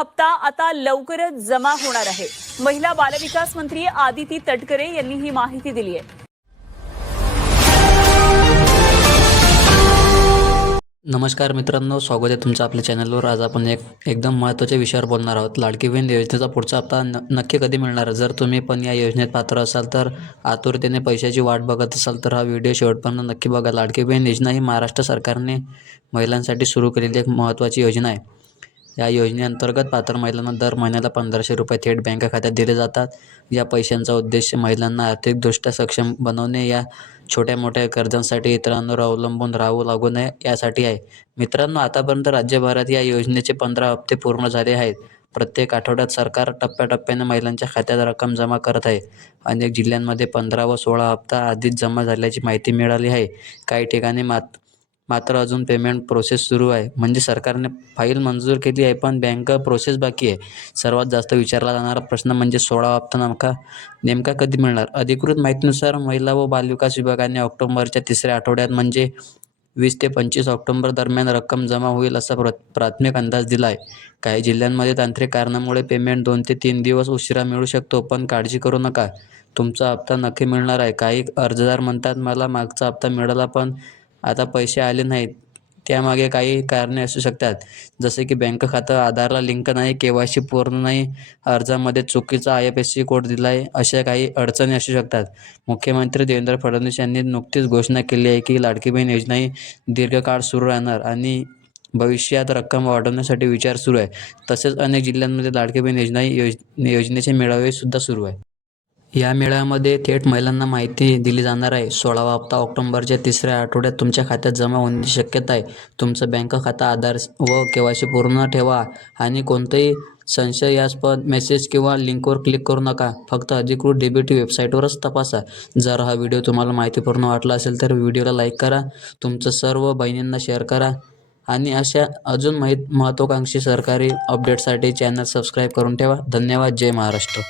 हप्ता आता लवकरच जमा होणार आहे. महिला बालविकास मंत्री आदिती तटकरे यांनी ही माहिती दिली आहे. नमस्कार मित्रांनो स्वागत आहे तुमचं आपल्या चॅनलवर. आज आपण एक एकदम महत्त्वाच्या विषयावर बोलणार आहोत. लाडकी बहीण योजनेचा पुढचा हप्ता न नक्की कधी मिळणार? जर तुम्ही पण या योजनेत पात्र असाल तर आतुरतेने पैशाची वाट बघत असाल तर हा व्हिडिओ शेवटपर्यंत नक्की बघा. लाडकी बहीण योजना ही महाराष्ट्र सरकारने महिलांसाठी सुरू केलेली एक महत्त्वाची योजना आहे. या योजनेअंतर्गत पात्र महिलांना दर महिन्याला पंधराशे रुपये थेट बँक खात्यात दिले जातात. या पैशांचा उद्देश महिलांना आर्थिकदृष्ट्या सक्षम बनवणे या छोट्या मोठ्या कर्जांसाठी इतरांवर अवलंबून राहावं लागू नये यासाठी आहे. मित्रांनो आतापर्यंत राज्यभरात या योजनेचे पंधरा हप्ते पूर्ण झाले आहेत. प्रत्येक आठवड्यात सरकार टप्प्याटप्प्याने महिलांच्या खात्यात रक्कम जमा करत आहे. अनेक जिल्ह्यांमध्ये पंधरा व सोळा हप्ता आधीच जमा झाल्याची माहिती मिळाली आहे. काही ठिकाणी मात मात्र अजून पेमेंट प्रोसेस सुरू आहे. म्हणजे सरकारने फाईल मंजूर केली आहे पण बँक प्रोसेस बाकी आहे. सर्वात जास्त विचारला जाणारा प्रश्न म्हणजे सोळा हप्ता नेमका नेमका कधी मिळणार? अधिकृत माहितीनुसार महिला व बालविकास विभागाने ऑक्टोबरच्या तिसऱ्या आठवड्यात म्हणजे वीस ते पंचवीस ऑक्टोबर दरम्यान रक्कम जमा होईल असा प्र प्राथमिक अंदाज दिला आहे काही जिल्ह्यांमध्ये तांत्रिक कारणामुळे पेमेंट दोन ते तीन दिवस उशिरा मिळू शकतो पण काळजी करू नका. तुमचा हप्ता नक्की मिळणार आहे. काही अर्जदार म्हणतात मला मागचा हप्ता मिळाला पण आता पैसे आले नाहीत. त्यामागे काही कारणे असू शकतात. जसे की बँक खातं आधारला लिंक नाही के वाय सी पूर्ण नाही अर्जामध्ये चुकीचा I F S C code दिला आहे अशा काही अडचणी असू शकतात. मुख्यमंत्री देवेंद्र फडणवीस यांनी नुकतीच घोषणा केली आहे की लाडकी बहीण योजना ही दीर्घकाळ सुरू राहणार आणि भविष्यात रक्कम वाढवण्यासाठी विचार सुरू आहे. तसेच अनेक जिल्ह्यांमध्ये लाडकी बहीण योजना ही योज योजनेचे मेळावे सुद्धा सुरू आहे. या मेळाव्यामध्ये थेट महिलांना माहिती दिली जाणार आहे. सोळावा हप्ता ऑक्टोबरच्या तिसऱ्या आठवड्यात तुमच्या खात्यात जमा होण्याची शक्यता आहे. तुमचं बँक खातं आधार व के वाय सी पूर्ण ठेवा आणि कोणतंही संशयास्पद मेसेज किंवा लिंकवर क्लिक करू नका. फक्त अधिकृत डेबिट वेबसाईटवरच तपासा. जर हा व्हिडिओ तुम्हाला माहितीपूर्ण वाटला असेल तर व्हिडिओला लाईक करा. तुमचं सर्व बहिणींना शेअर करा. आणि अशा अजून माहीत महत्त्वाकांक्षी सरकारी अपडेटसाठी चॅनल सबस्क्राईब करून ठेवा. धन्यवाद. जय महाराष्ट्र.